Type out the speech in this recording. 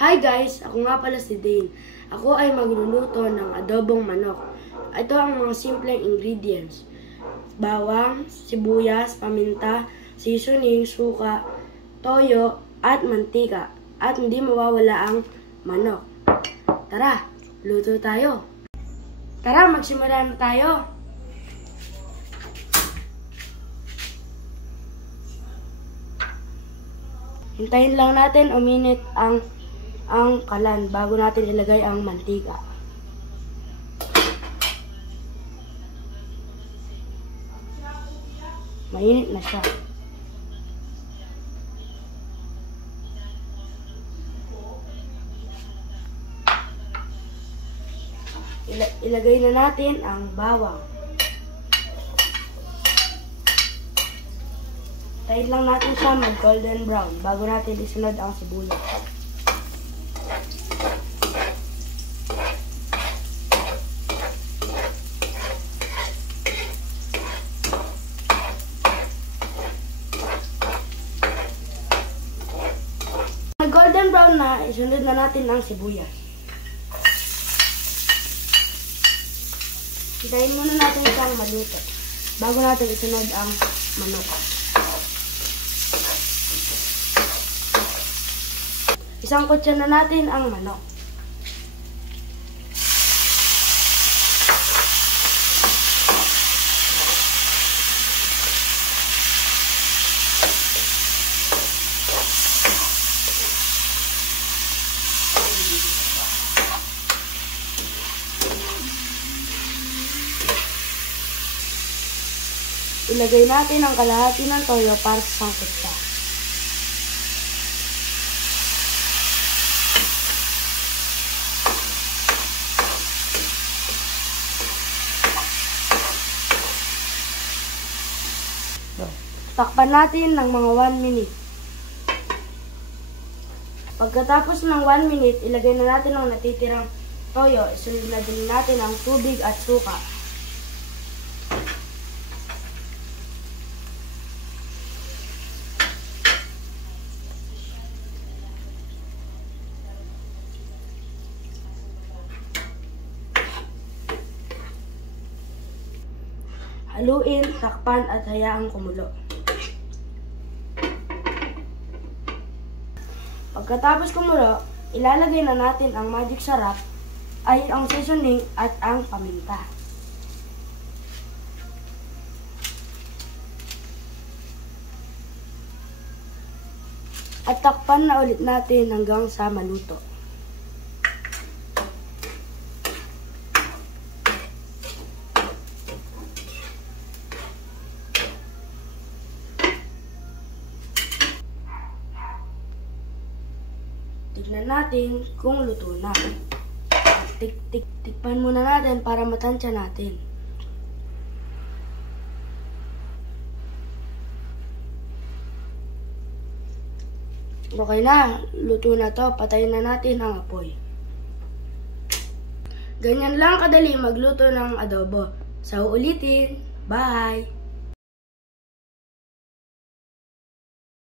Hi guys! Ako nga pala si Dane. Ako ay magluluto ng adobong manok. Ito ang mga simpleng ingredients. Bawang, sibuyas, paminta, seasoning, suka, toyo, at mantika. At hindi mawawala ang manok. Tara, luto tayo! Tara, magsimula na tayo! Hintayin lang natin uminit ang kalan bago natin ilagay ang mantika. Mainit na siya. Ilagay na natin ang bawang. Tayin lang natin siya mag golden brown bago natin isunod ang sibuyas. Mag golden brown na, isunod na natin ang sibuyas. Hintayin muna natin siyang maluto bago natin isunod ang manok. Isangkot na natin ang manok. Ilagay natin ang kalahati ng toyo para sa sangkot siya. Takpan natin ng mga 1 minute. Pagkatapos ng 1 minute, ilagay na natin ang natitirang toyo. Isunod na din natin ang tubig at suka. Haluin, takpan at hayaang kumulo. Pagkatapos kumulo, ilalagay na natin ang magic sarap ay ang seasoning at ang paminta. At takpan na ulit natin hanggang sa maluto. Tignan natin kung luto na. Tikpan muna natin para matansya natin. Okay na, luto na to. Patayin na natin ang apoy. Ganyan lang kadali magluto ng adobo. Sa uulitin. Bye!